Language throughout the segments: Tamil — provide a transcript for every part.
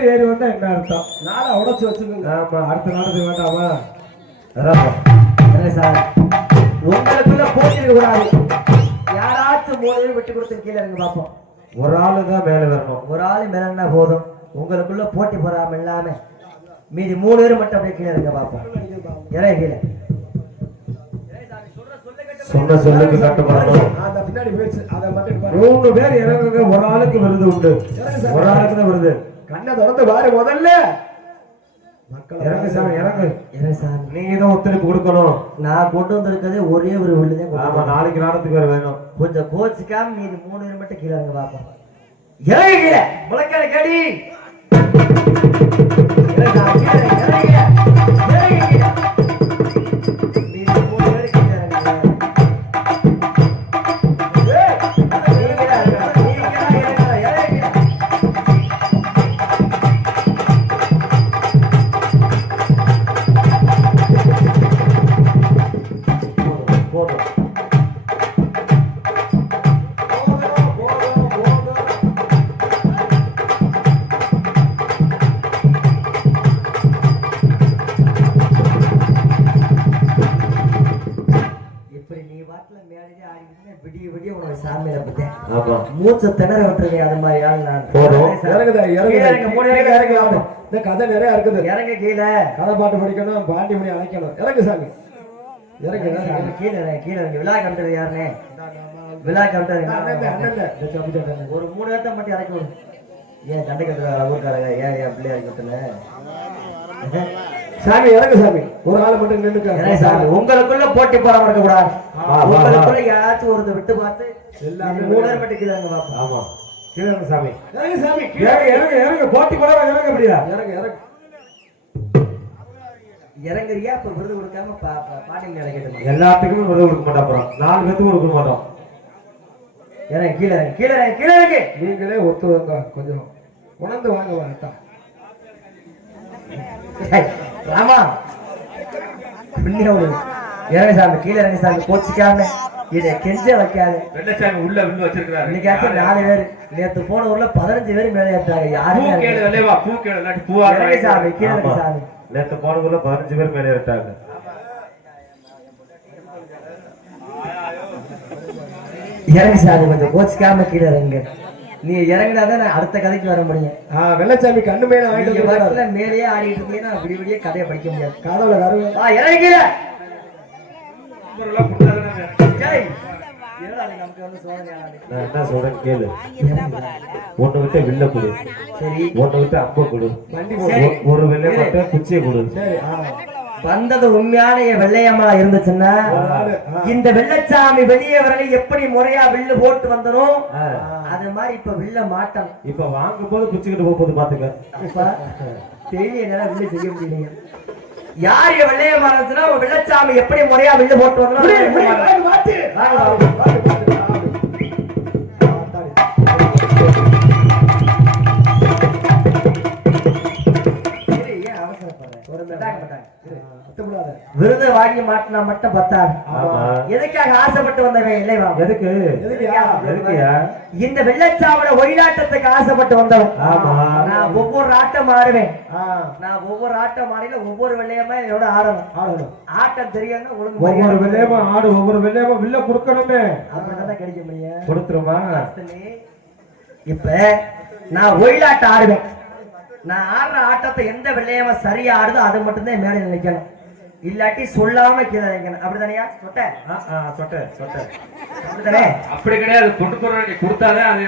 பேர் ஏறி வந்தா என்ன அர்த்தம்? நாளை உடச்சு வச்சுக்கோங்க. ஆமா, அடுத்த நாளுக்கு வேண்டாமா? சார் உங்களுக்குள்ள போட்டி கூடாது. யாராச்சும் 3 பேர் விட்டு கொடுத்து கீழே இறங்க பார்ப்போம். ஒரு ஆளு தான் மேல வரணும். ஒரு ஆளு மேலன்னா போதும். உங்களுக்குள்ள போட்டி போறாம இல்லாம மீதி 3 பேர் மட்டும் அப்படியே கீழே இறங்க பார்ப்போம். இறங்க கீழே. சொன்ன சொல்லுக்கு கட்டுப்படணும். அந்த பின்னாடி போயிடுச்சு. அதை மட்டும் 3 பேர் இறங்குங்க. ஒரு ஆளுக்கு விருது உண்டு. ஒரு ஆளுக்கு தான் விருது. கண்ணை திறந்து பாரு முதல்ல. இறங்கு சாமி, இறங்கு. இறங்கு சாமி. நீங்க தான் ஒத்துழைப்பு கொடுக்கணும். நான் கொண்டு வந்திருக்கதே ஒரே ஒரு வில்லுதான். ஆமா, நாளைக்கு நாடத்துக்கு வேற வேணும். கொஞ்சம் கோச்சுக்காம மீதி 3 பேர் மட்டும் கீழே இறங்க பார்ப்போம். இறங்க கீழே. முளைக்கால கடி. மூச்ச திணற விட்டுருங்க. அது மாதிரி ஆள் நான். இந்த கதை நிறைய இருக்குது. இறங்க கீழே. கதை பாட்டு படிக்கணும், பாண்டி மணி அழைக்கணும். இறங்கு சாமி, இறங்கு கீழே கீழே இறங்க. விழா கண்டது யாருன்னு? விழா கண்டது ஒரு 3 பேர்த்த மட்டும் இறக்கி விடும். ஏன் கண்டை கட்டுற ஊருக்காரங்க ஏன் என் பிள்ளை இறக்கி விட்டுன சாமி? இறங்கு சாமி. ஒரு ஆள் மட்டும் நின்றுக்க சாமி. உங்களுக்குள்ள போட்டி போறாம இருக்க கூடாது. உங்களுக்குள்ள யாராச்சும் ஒருத்தர் விட்டு பார்த்து எல்லாமே 3 பேர் மட்டும் கீழே இறங்க பார்ப்போம். ஆமா, கீழே இறங்கு சாமி. இறங்கு சாமி. இறங்கு இறங்கு. போட்டி போடாம இறங்க அப்படியா? இறங்கு இறங்கு. இறங்குறியா? அப்ப விருது கொடுக்காம பாட்டிங்க இறங்கிட்டு எல்லாத்துக்குமே விருது கொடுக்க மாட்டோம். அப்புறம் 4 பேத்துக்கும் கொடுக்க மாட்டோம். இறங்க கீழே கீழே கீழே இறங்கு. நீங்களே ஒத்துவங்க. கொஞ்சம் உணர்ந்து வாங்க வாட்டா. ராமா இறங்க சாமி. கீழே இறங்க சாமி. கோச்சிக்காம இதை கெஞ்ச வைக்காது. வெள்ளச்சாமி உள்ள வில்லு வச்சிருக்காரு. இன்னைக்காச்சும் 4 பேர். நேத்து போன ஊர்ல 15 பேர் மேலே ஏற்றாங்க. யாருமே சாமி. கீழே இறங்க சாமி. நேத்து போன ஊர்ல 15 பேர் மேலே ஏற்றாங்க. இறங்க சாமி. கொஞ்சம் கோச்சிக்காம கீழே இறங்க. நீ இறங்கினாதான் நான் அடுத்த கதைக்கு வர முடியும். வெள்ளச்சாமி கண்ணு மேல வாங்கிட்டு மேலேயே ஆடிட்டு இருந்தீங்கன்னா விடிய விடிய கதையை படிக்க முடியாது. காதல இறங்கில என்ன சொல்றேன் கேளு. ஒண்ணு விட்டு வில்ல கொடு. சரி. ஒண்ணு விட்டு அப்ப கொடு. ஒரு வெள்ளை மட்டும் குச்சியை கொடு. சரி. வந்தது உண்மையான வெள்ளையம்மா இருந்துச்சுன்னா இந்த வெள்ளச்சாமி வெளியே வரல எப்படி முறையா வில்லு போட்டு வந்தனும் அது மாதிரி இப்ப வில்ல மாட்டம். இப்ப வாங்கும் போது குச்சிக்கிட்டு போகும்போது பாத்துக்க. தெரியல, என்னால வில்லு செய்ய முடியலைங்க. யார் வெள்ளையம்மா இருந்துச்சுன்னா வெள்ளச்சாமி எப்படி முறையா வில்லு போட்டு வந்தனும். விருது வாங்கி மாட்டினா மட்டும் பத்தாது. எதுக்காக ஆசைப்பட்டு வந்தவன் இல்லைவா? எதுக்கு? இந்த வெள்ளச்சாமியோட ஒயிலாட்டத்துக்கு ஆசைப்பட்டு வந்தவன். நான் ஒவ்வொரு ஆட்டம் ஆடுவேன். நான் ஒவ்வொரு ஆட்டம் ஆடையில ஒவ்வொரு வெள்ளையமா என்னோட ஆடணும். ஆட்டம் தெரியாம ஒழுங்கு ஒவ்வொரு வெள்ளையமா ஆடு. ஒவ்வொரு வெள்ளையமா வில்ல கொடுக்கணுமே. அப்படிதான் கிடைக்க முடியும். கொடுத்துருமா? இப்ப நான் ஒயிலாட்டம் ஆடுவேன். நான் ஆடுற ஆட்டத்தை எந்த வெள்ளையமா சரியா ஆடுதோ அது மட்டும்தான் மேலே நினைக்கணும். இல்லாட்டி சொல்லாம கீழே நினைக்கணும். அப்படித்தானையா? சொட்ட அப்படித்தானே? அப்படி கிடையாது. கொண்டு போற நீ கொடுத்தாலே அது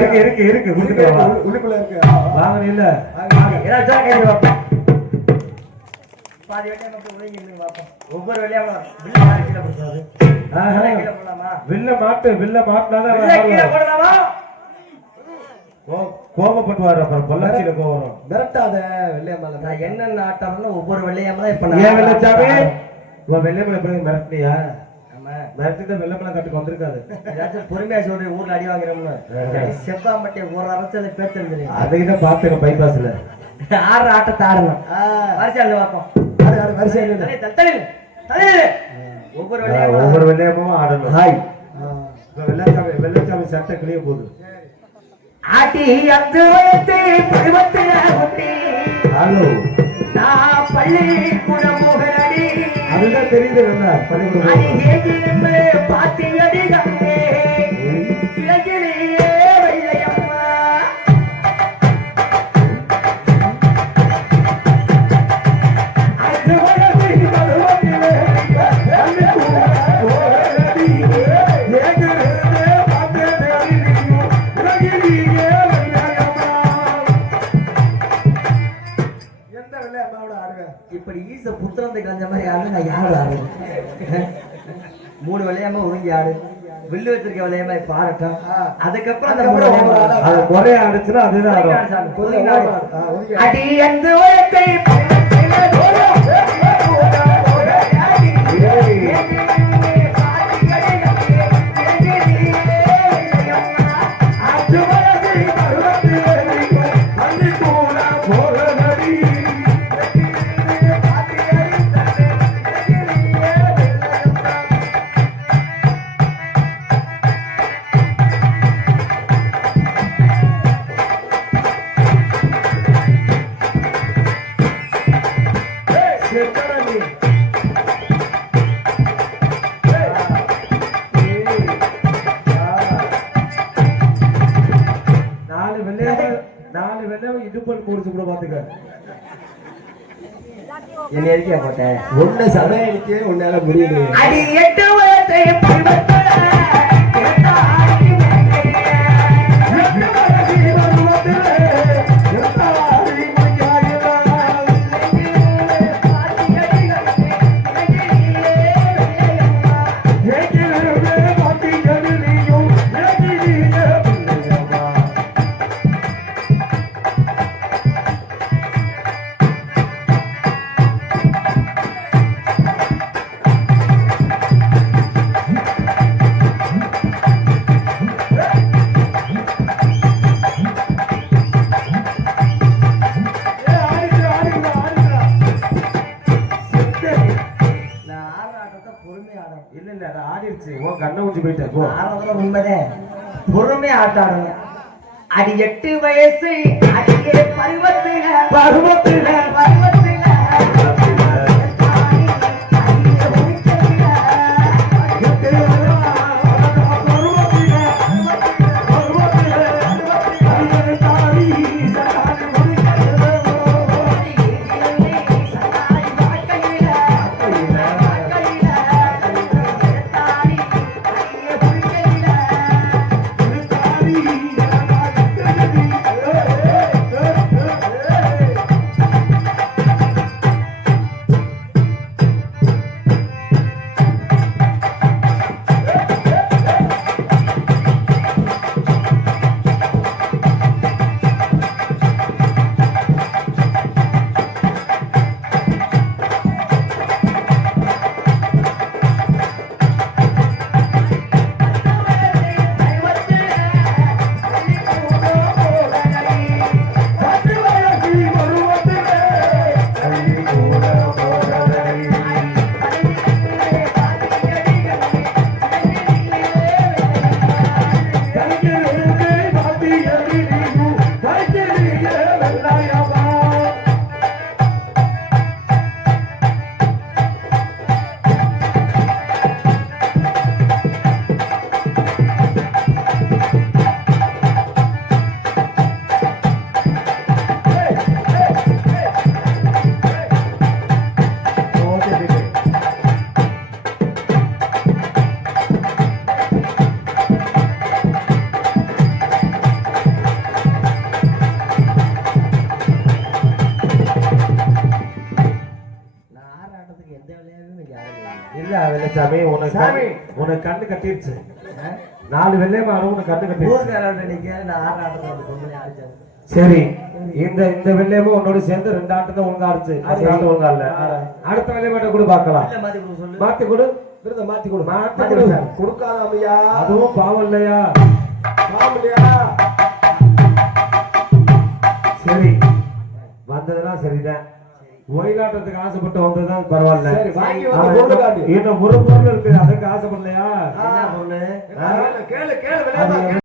இருக்கு உள்ளுக்குள்ள இருக்கு. வாங்க இல்ல பாதி வெள்ளைய மட்டும் ஒதுங்கி இருந்து பார்ப்போம். ஒவ்வொரு வெள்ளையாம வில்ல கீழே போடுறாரு. வில்ல மாட்டினாதான் கீழே போடலாமா? கோபப்படுவாரு. அப்புறம் பொள்ளாச்சியில கோவம் மிரட்டாத வெள்ளையம்மால. நான் என்னென்ன ஆட்டம்னா ஒவ்வொரு வெள்ளையம்மா இப்ப ஏன் வெள்ளச்சாமி வெள்ளையம்மலை எப்படி மிரட்டியா? மிரட்டிதான் வெள்ளமலை கட்டுக்கு வந்திருக்காது. ஏதாச்சும் பொறுமையா சொல்றேன். ஊர்ல அடி வாங்குறோம்னு செவ்வாமட்டை ஒரு அரசல பேத்து அதுக்கிட்ட பாத்துக்க. பைபாஸ்ல ஆடுற ஆட்டத்தை ஆடணும். வரிசையில பார்ப்போம். ஒவ்வொரு வெள்ளையமும் ஆடணும். வெள்ளச்சாமி சட்டை கிளிய போகுது. ஆட்டி அந்த வயத்தை பருவத்தில் ஒட்டி ஹலோ நான் பள்ளி குணமுகனடி அதுதான் தெரியுது என்ன பள்ளிக்கூடம் அடி ஏகிருந்து பாத்தியடி கங்கே கிழக்கிலேயே வெள்ளையம்மா அந்த வயத்தை பருவத்திலே இப்படி ஈச புத்திரத்தை கலந்த மாதிரி ஆடு நான் யாரு ஆடு 3 விளையாம ஒதுங்கி ஆடு வில்லு வச்சிருக்க விளையாம இப்ப ஆடட்டும் அதுக்கப்புறம் அந்த அது முறையா அடிச்சுன்னா அதுதான் அடி அந்த உலகத்தை நாலு வெள்ளம் இடுப்பல் முடிச்சு கூட பாத்துக்க என்ன இருக்கியா போட்டேன் ஒன்ன சமையலுக்கே உன்னால முடியல அடி 8 வயசை பருவத்துல இல்ல இல்ல அது ஆடிடுச்சு உன் கண்ணை ஊற்றி போயிட்டேன் போ உண்மைதான் பொறுமையா ஆட்டாடுங்க அடி 8 வயசு அடியே பருவத்துல இல்ல வெள்ளச்சாமி உனக்கு கண்ணு கட்டிருச்சு 4 வெள்ளையமா உனக்கு கண்ணு கட்டிருச்சு சரி இந்த வெள்ளையமா உன்னோட சேர்ந்து 2 ஆட்டம் தான் ஒழுங்கா ஆடுச்சு அது ஆட்டம் ஒழுங்கா இல்ல அடுத்த வெள்ளையமாட்ட கூட பார்க்கலாம் மாத்தி கொடு மாத்தி கொடு மாத்தி கொடு கொடுக்காத அம்மையா அதுவும் பாவம் இல்லையா பாவம் இல்லையா சரி வந்ததெல்லாம் சரிதான் ஒயிலாட்டத்துக்கு ஆசைப்பட்டு வந்ததுதான் பரவாயில்ல இன்னும் ஒரு பொருள் இருக்கு அதுக்கு ஆசைப்படலையா என்ன பொண்ணு கேளு